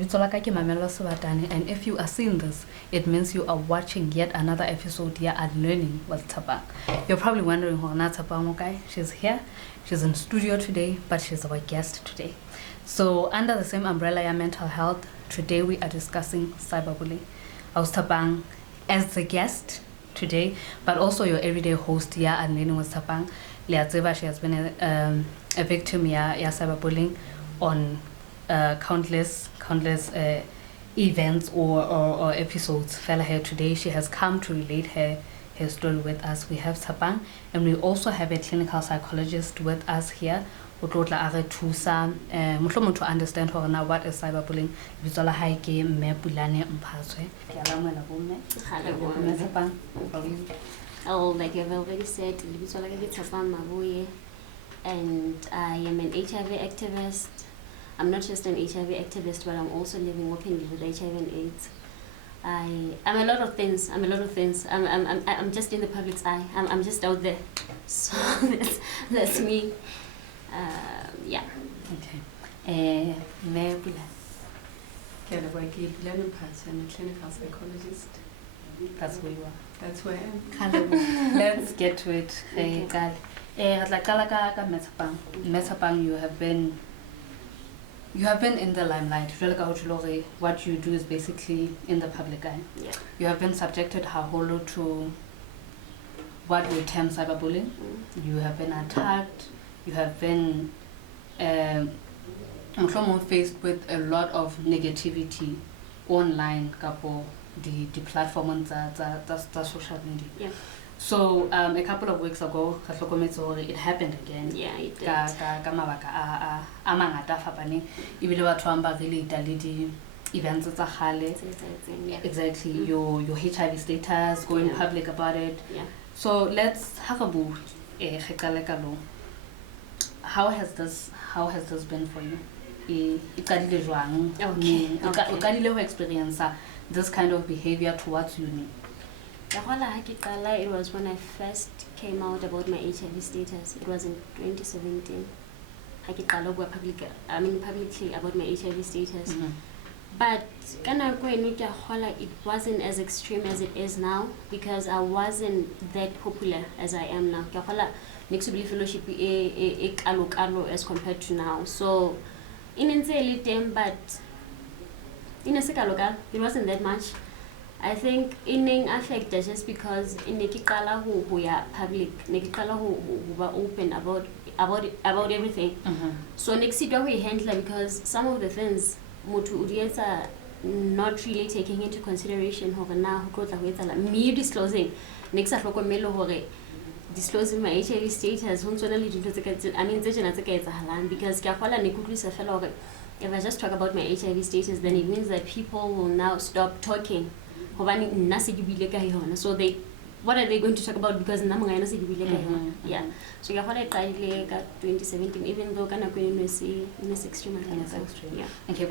And if you are seeing this, it means you are watching yet another episode here at Unlearning with Ts'epang. You're probably wondering who Ts'epang, okay? She's here, she's in studio today, but she's our guest today. So under the same umbrella of mental health, today we are discussing cyberbullying. I was Ts'epang as the guest today, but also your everyday host here at Unlearning with Ts'epang. Liatseva, she has been a victim of cyberbullying on countless events or episodes. Fella here today, she has come to relate her story with us. We have Ts'epang, and we also have a clinical psychologist with us here to understand what is cyberbullying. Oh, like I've already said, and I am an HIV activist. I'm not just an HIV activist, but I'm also living openly with HIV and AIDS. I'm a lot of things. I'm just in the public's eye. I'm just out there. So that's me. Yeah. Okay. Learning part and a clinical psychologist. That's where you are. That's where I am. Let's get to it. Okay. Ts'epang, you have been in the limelight. What you do is basically in the public eye. Yeah. You have been subjected to what we term cyberbullying. You have been attacked. You have been faced with a lot of negativity online, the platform on the social media. Yeah. So a couple of weeks ago, it happened again. Yeah, it did. Events exactly your HIV status, going public about it. Yeah. So let's have a how has this been for you? Experience this kind of behavior towards you. It was when I first came out about my HIV status. It was in 2017. Publicly about my HIV status. But it wasn't as extreme as it is now, because I wasn't that popular as I am now. Next to be fellowship as compared to now. So in but in a it wasn't that much. I think in affect just because in nekikala who are public, nekikala who were open about everything. So next year we handle, because some of the things mutu udieta not really taking into consideration now me disclosing next disclosing my HIV status because if I just talk about my HIV status, then it means that people will now stop talking. So what are they going to talk about? Because yeah. So I 2017, even though in this extreme. Yeah. Okay,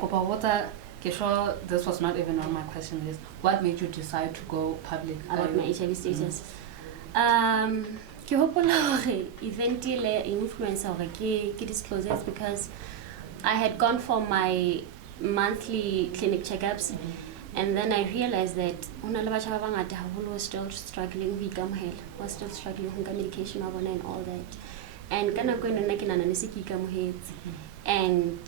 sure this was not even on my question list. What made you decide to go public about my HIV status? Disclosures because I had gone for my monthly clinic checkups. And then I realized that was still struggling with was still struggling with medication and all that. And and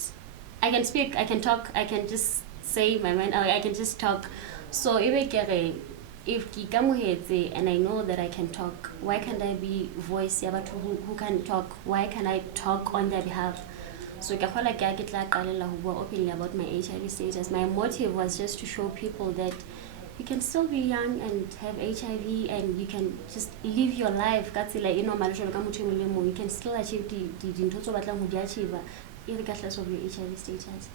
I can speak, I can talk, I can just say my mind, I can just talk. So if and I know that I can talk, why can't I be voice who can talk? Why can I talk on their behalf? So openly about my HIV status. My motive was just to show people that you can still be young and have HIV and you can just live your life. You can still achieve the regardless of your HIV status.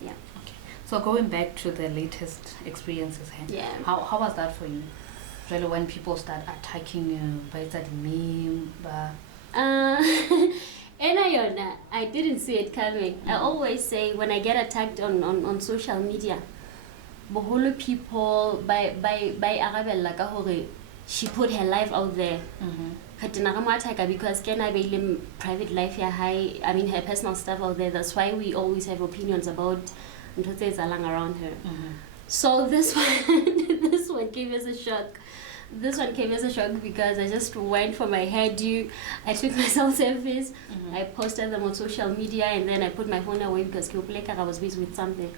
Yeah. Okay. So going back to the latest experiences, how was that for you? Really, when people start attacking you, by that meme, I didn't see it coming. I always say when I get attacked on social media, people by Arabella she put her life out there. Because can I private life her personal stuff out there. That's why we always have opinions about ntho tse etsahalang around her. So this one this one came as a shock. This one came as a shock because I just went for my hairdo. I took myself selfies. I posted them on social media, and then I put my phone away because I was busy with something.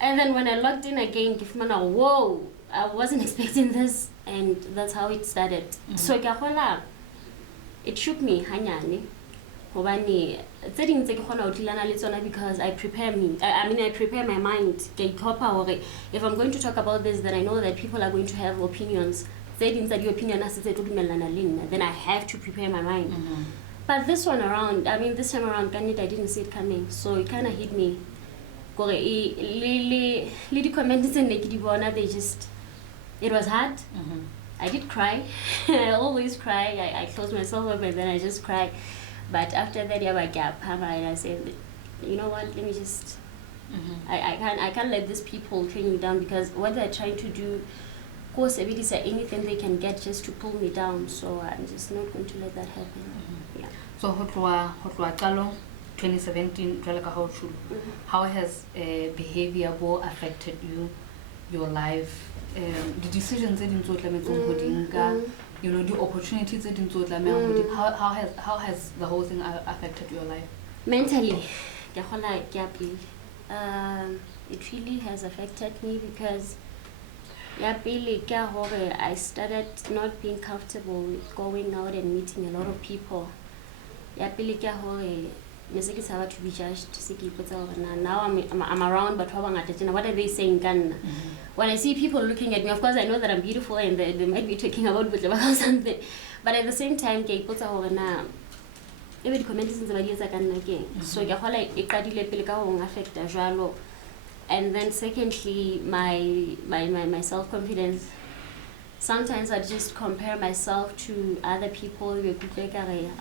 And then when I logged in again, whoa, I wasn't expecting this, and that's how it started. So it shook me hanyane. Because I prepare I prepare my mind. If I'm going to talk about this, then I know that people are going to have opinions. Then I have to prepare my mind. But this time around, I didn't see it coming. So it kind of hit me. It was hard. I did cry. I always cry. I close myself up and then I just cry. But after that, I gap, and I said, you know what? Let me just. I can't let these people train me down, because what they're trying to do, course, anything they can get just to pull me down. So I'm just not going to let that happen. Yeah. So hotwa 2017, how has behavior affected your life? The decisions that you know, the opportunities that how has the whole thing affected your life? Mentally, it really has affected me, because I started not being comfortable with going out and meeting a lot of people. To be judged. Now I'm around, but what are they saying? When I see people looking at me, of course I know that I'm beautiful and they might be talking about something, but at the same time, even comments so affect. And then secondly, my self-confidence. Sometimes I just compare myself to other people.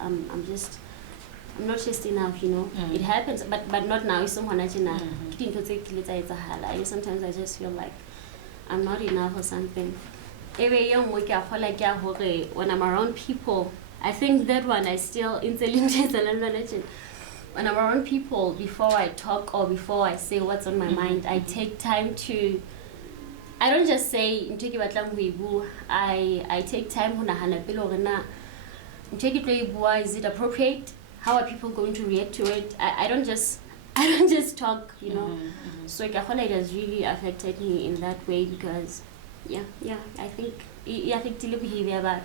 I'm not just enough, you know. It happens, but not now. Sometimes I just feel like I'm not enough or something. When I'm around people, I think that one I still when I'm around people, before I talk or before I say what's on my mind, I take time to. I don't just say I take time. Is it appropriate? How are people going to react to it? I don't just talk, you know. So it has really affected me in that way, because I think behavior back.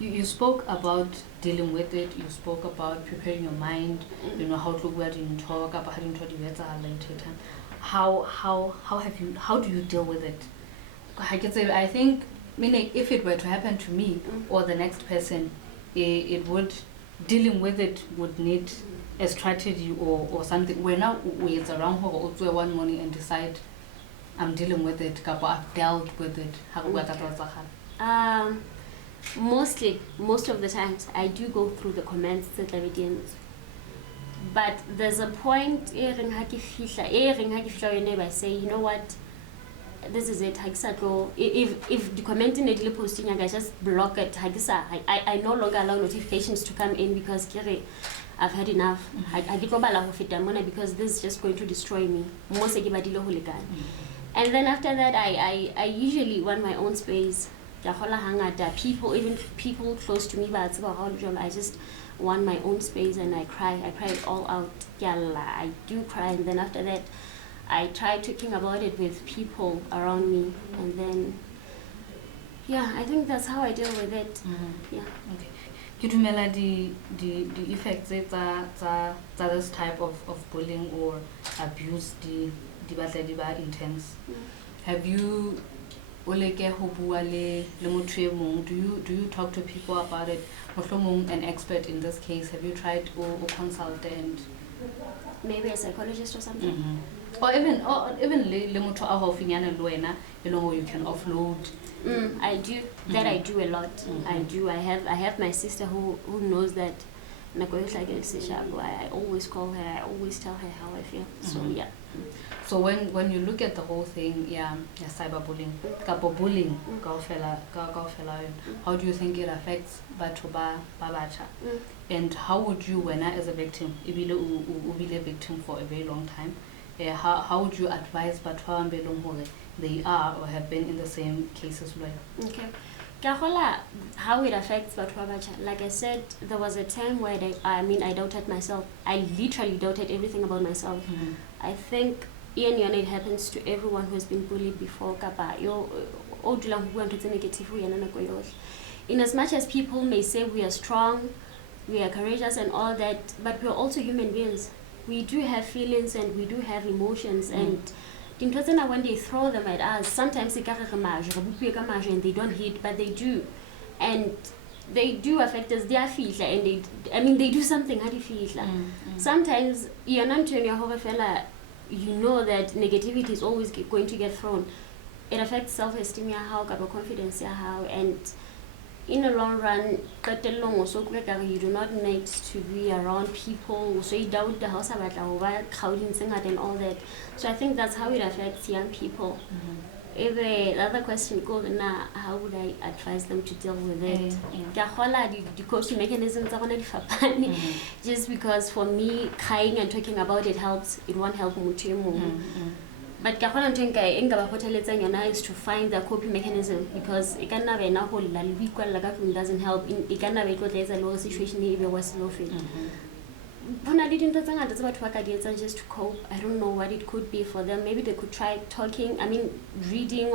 You spoke about dealing with it. You spoke about preparing your mind. You know how to word in talk about how do you deal with it? I can say, I think, meaning if it were to happen to me or the next person, it would. Dealing with it would need a strategy or something. We're now it's around one morning and decide I'm dealing with it. I've dealt with it. Most of the times I do go through the comments that evidence. But there's a point where I say, you know what, this is it. If the comment in the posting, I just block it. I no longer allow notifications to come in, because I've had enough. I get because this is just going to destroy me. And then after that, I usually want my own space. People, even people close to me, but I just want my own space, and I cry it all out. I do cry, and then after that, I try talking about it with people around me, and then I think that's how I deal with it. Yeah. Okay. Kitumela, the effects that this type of bullying or abuse the intense. Have you do you talk to people about it? An expert in this case, have you tried or consult and maybe a psychologist or something? Or even you know, you can offload. I do that. I do a lot. I do. I have my sister who knows that. I always call her. I always tell her how I feel. So yeah. So when you look at the whole thing, cyberbullying, bullying, how do you think it affects babacha? And how would you, when I as a victim, be a victim for a very long time, how would you advise batho ba they are or have been in the same cases? Okay. How it affects batho ba batjha. Like I said, there was a time where I doubted myself. I literally doubted everything about myself. I think it happens to everyone who has been bullied before. In as much as people may say we are strong, we are courageous and all that, but we are also human beings. We do have feelings and we do have emotions, and when they throw them at us, sometimes and they don't hit, but they do. And they do affect us. They are and they do something how do you feel. Sometimes you're not turning your whole fella, you know that negativity is always going to get thrown. It affects self-esteem, how confidence, how, and in the long run, you do not need to be around people, so you doubt the house about crowding and all that. So I think that's how it affects young people. If the other question goes, how would I advise them to deal with it? The coping mechanisms are just because for me, crying and talking about it helps. It won't help much. But is to find the coping mechanism, because it can never doesn't help. It can never there's a low situation if it was low fit. Just to cope. I don't know what it could be for them. Maybe they could try talking, reading,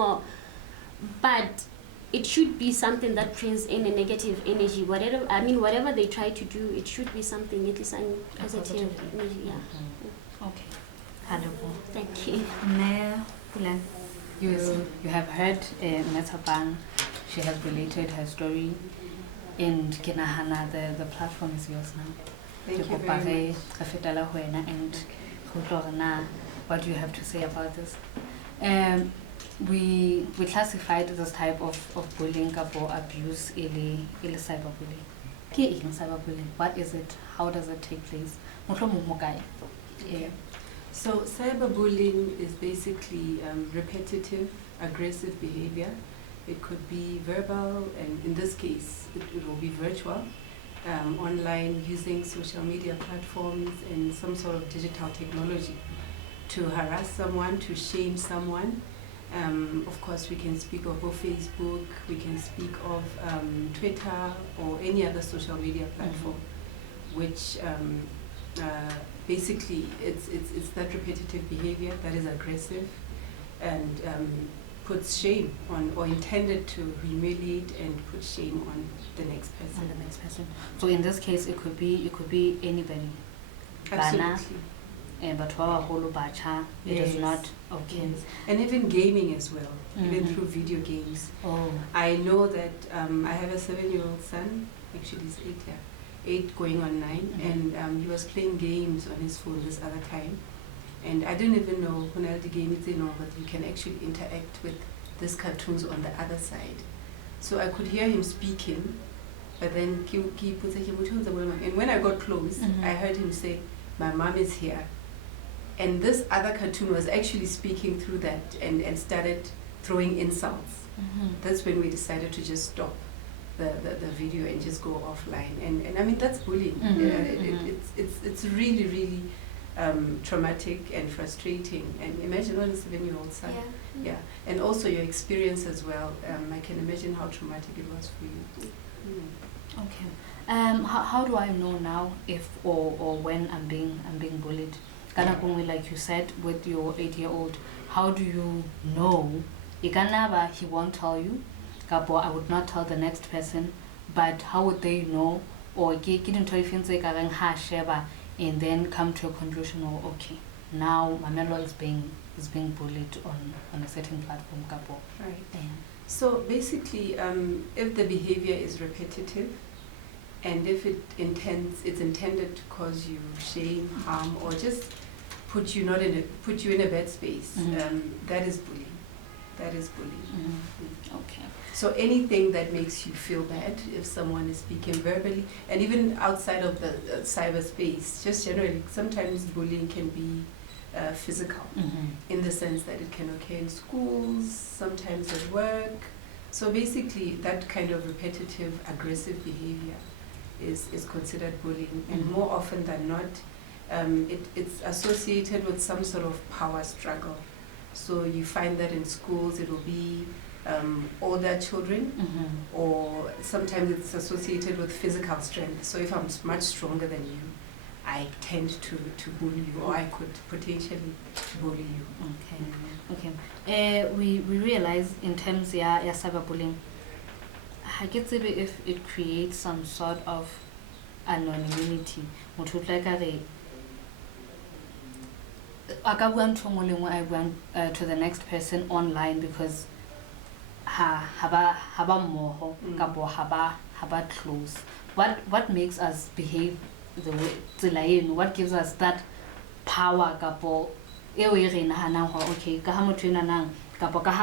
but it should be something that brings in a negative energy. Whatever they try to do, it should be something it is positive energy. Yeah. Okay. Wonderful. Thank you. You have heard Ts'epang. She has related her story, and the platform is yours now. Thank you very much. And what do you have to say about this? We classified this type of bullying or abuse in cyberbullying. Cyberbullying. What is it? How does it take place? Yeah. So cyberbullying is basically repetitive, aggressive behavior. It could be verbal, and in this case, it will be virtual, online, using social media platforms and some sort of digital technology to harass someone, to shame someone. Of course, we can speak of Facebook, we can speak of Twitter or any other social media platform, which basically it's that repetitive behavior that is aggressive and puts shame on, or intended to humiliate and put shame on the next person. So in this case, it could be anybody. Absolutely. It is not okay. Yes. And even gaming as well, even through video games. I know that I have a 7-year-old son, actually he's 8 going on 9, and he was playing games on his phone this other time. And I didn't even know the game is that you can actually interact with these cartoons on the other side. So I could hear him speaking, but then and when I got close, I heard him say, "My mom is here." And this other cartoon was actually speaking through that and started throwing insults. That's when we decided to just stop the video and just go offline. And I mean, that's bullying. It's really, really traumatic and frustrating. And imagine on a 7-year-old son. Yeah. And also your experience as well. I can imagine how traumatic it was for you. Okay. How do I know now if or when I'm being bullied? Like you said with your 8-year-old, how do you know? He won't tell you. I would not tell the next person, but how would they know? Or and then come to a conclusion, okay, now Mamelo is being bullied on a certain platform. Right. So basically, if the behavior is repetitive, and if it's intended to cause you shame, harm, or just put you in a bad space, that is bullying. That is bullying. Okay. So anything that makes you feel bad, if someone is speaking verbally, and even outside of the cyberspace, just generally, sometimes bullying can be physical, in the sense that it can occur in schools, sometimes at work. So basically, that kind of repetitive, aggressive behavior is considered bullying, and more often than not, it's associated with some sort of power struggle. So you find that in schools it will be older children, or sometimes it's associated with physical strength. So if I'm much stronger than you, I tend to bully you, or I could potentially bully you. Okay. We realize in terms of cyberbullying, if it creates some sort of anonymity. To the next person online because haba close. What makes us behave the way what gives us that power kapo okay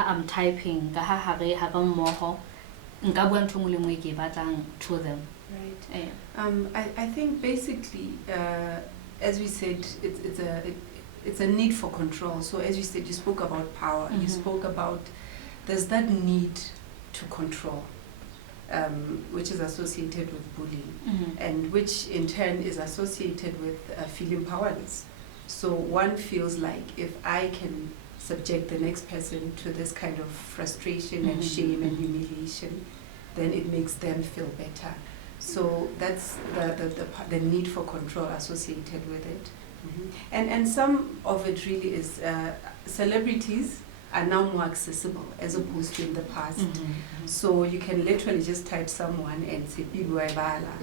I'm typing to them. Right. I think basically as we said, it's a need for control. So as you said, you spoke about power, you spoke about there's that need to control, which is associated with bullying, and which in turn is associated with feeling powerless. So one feels like if I can subject the next person to this kind of frustration and shame and humiliation, then it makes them feel better. So that's the need for control associated with it. And some of it really is celebrities are now more accessible as opposed to in the past. So you can literally just type someone and say Bibuaibala.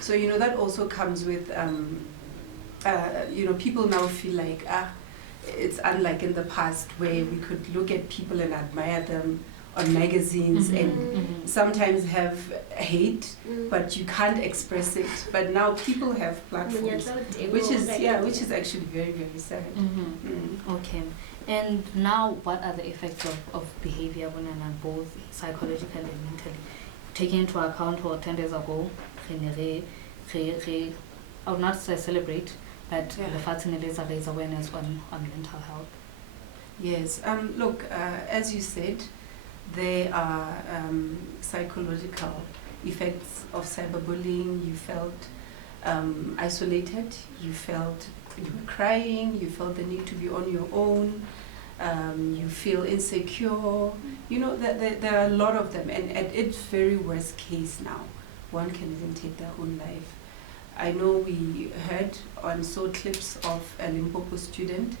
So that also comes with people now feel like it's unlike in the past where we could look at people and admire them on magazines and sometimes have hate, but you can't express it. But now people have platforms, which is actually very, very sad. Okay. And now, what are the effects of behavior, both psychologically and mentally? Taking into account what 10 days ago, I would not say celebrate, but the Fatineleza raise awareness on mental health. Yes. Look, as you said, there are psychological effects of cyberbullying. You felt isolated, you felt you were crying, you felt the need to be on your own, you feel insecure. There are a lot of them, and at its very worst case now, one can even take their own life. I know we heard and saw clips of a Limpopo student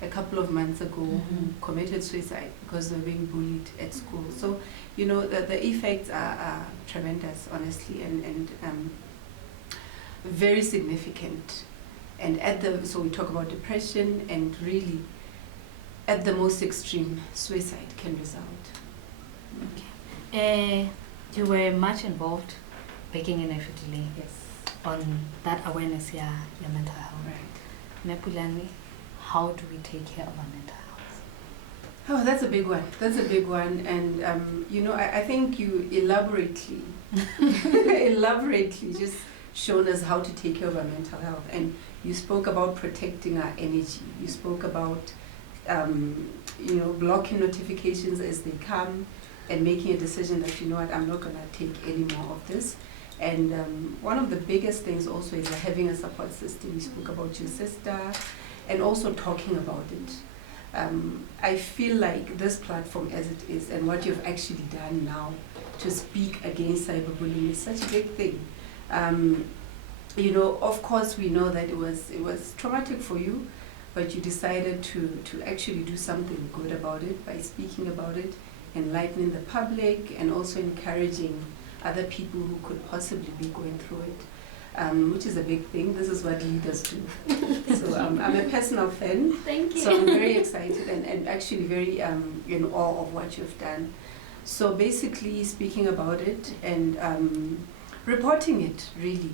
a couple of months ago who committed suicide because they were being bullied at school. So, the effects are tremendous, honestly, and very significant. And so we talk about depression, and really, at the most extreme, suicide can result. Okay. You were much involved baking in Efudile on that awareness, your mental health. Right. Mepulani, how do we take care of our mental health? Oh, that's a big one. And, I think you elaborately just shown us how to take care of our mental health. And you spoke about protecting our energy. You spoke about, blocking notifications as they come and making a decision that, I'm not going to take any more of this. And one of the biggest things also is having a support system. You spoke about your sister, and also talking about it. I feel like this platform as it is, and what you've actually done now to speak against cyberbullying is such a big thing. Of course we know that it was traumatic for you, but you decided to actually do something good about it by speaking about it, enlightening the public, and also encouraging other people who could possibly be going through it, which is a big thing. This is what leaders do. So I'm a personal fan. Thank you. So I'm very excited and actually very in awe of what you've done. So basically speaking about it and reporting it, really,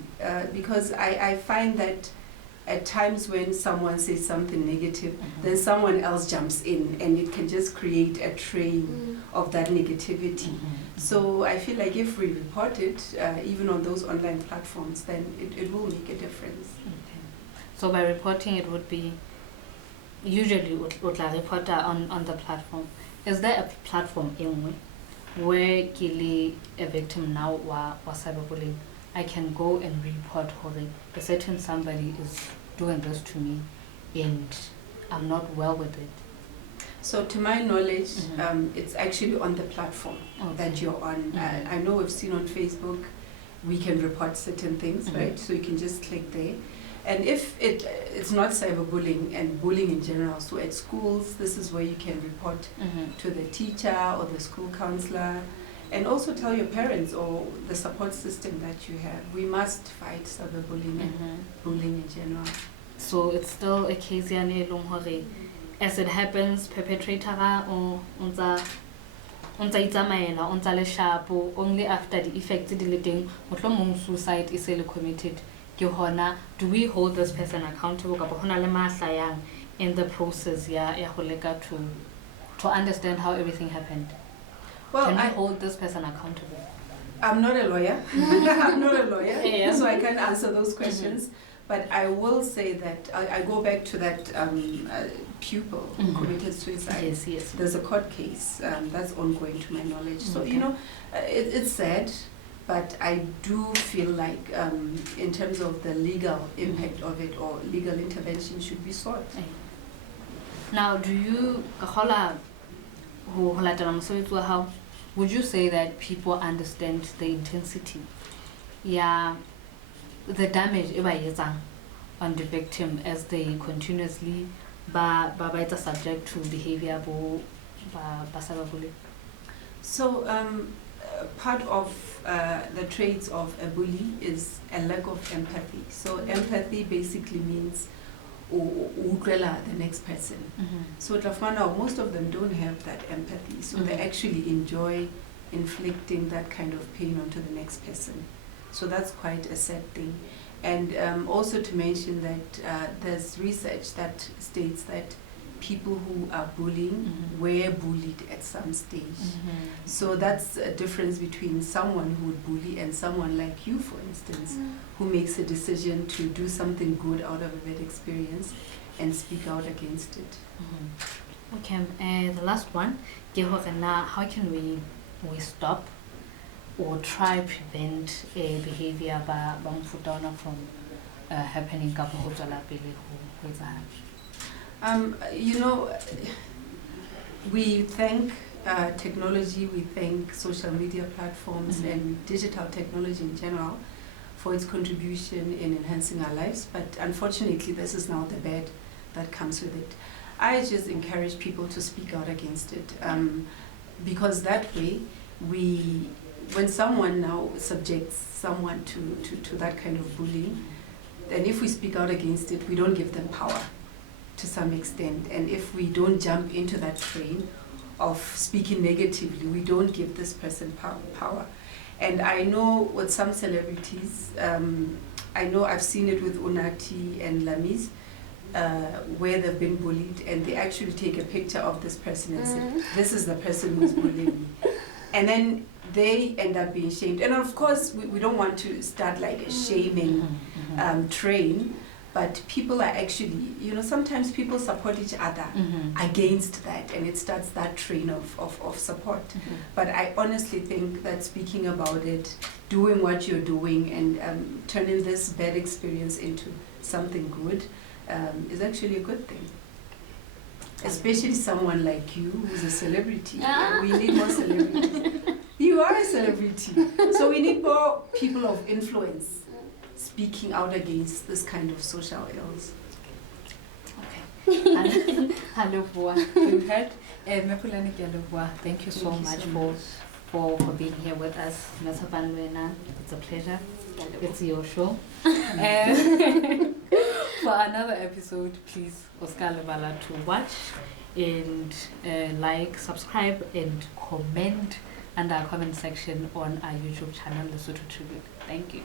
because I find that at times when someone says something negative, then someone else jumps in, and it can just create a train of that negativity. So I feel like if we report it, even on those online platforms, then it will make a difference. Okay. So by reporting, it would be usually would la reporter on the platform. Is there a platform in where Kili, a victim now was cyberbullying, I can go and report a certain somebody is doing this to me and I'm not well with it? So to my knowledge, it's actually on the platform that you're on. I know we've seen on Facebook, we can report certain things, right? So you can just click there. And if it's not cyberbullying and bullying in general, so at schools, this is where you can report to the teacher or the school counselor, and also tell your parents or the support system that you have. We must fight cyberbullying and bullying in general. So it's still a case as it happens, perpetrator or only after the effects deleting suicide is committed. Do we hold this person accountable in the process to understand how everything happened? Well, can we hold this person accountable? I'm not a lawyer. I'm not a lawyer, so I can't answer those questions. But I will say that I go back to that pupil who committed suicide. Yes. There's a court case that's ongoing to my knowledge. So, it's sad, but I do feel like in terms of the legal impact of it or legal intervention should be sought. Now, do you, would you say that people understand the intensity? Yeah. The damage on the victim as they continuously are subject to behavior. So part of the traits of a bully is a lack of empathy. So empathy basically means the next person. So most of them don't have that empathy. So they actually enjoy inflicting that kind of pain onto the next person. So that's quite a sad thing. And also to mention that there's research that states that people who are bullying were bullied at some stage. So that's a difference between someone who would bully and someone like you, for instance, who makes a decision to do something good out of a bad experience and speak out against it. Okay, the last one, how can we stop or try prevent a behavior from happening? We thank technology, we thank social media platforms and digital technology in general for its contribution in enhancing our lives, but unfortunately this is now the bad that comes with it. I just encourage people to speak out against it, because that way when someone now subjects someone to that kind of bullying, then if we speak out against it, we don't give them power to some extent. And if we don't jump into that train of speaking negatively, we don't give this person power. And I know with some celebrities, I know I've seen it with Unati and Lamis, where they've been bullied, and they actually take a picture of this person and say, this is the person who's bullying me. And then they end up being shamed. And of course, we don't want to start like a shaming train, but people are actually, sometimes people support each other against that, and it starts that train of support. But I honestly think that speaking about it, doing what you're doing, and turning this bad experience into something good is actually a good thing. Especially someone like you who's a celebrity. We need more celebrities. You are a celebrity. So we need more people of influence speaking out against this kind of social ills. Okay. Hello, you heard? Thank you so much for being here with us. It's a pleasure. It's your show. For another episode, please, Oscar Levala, to watch and like, subscribe, and comment under our comment section on our YouTube channel, Lesotho Tribute. Thank you.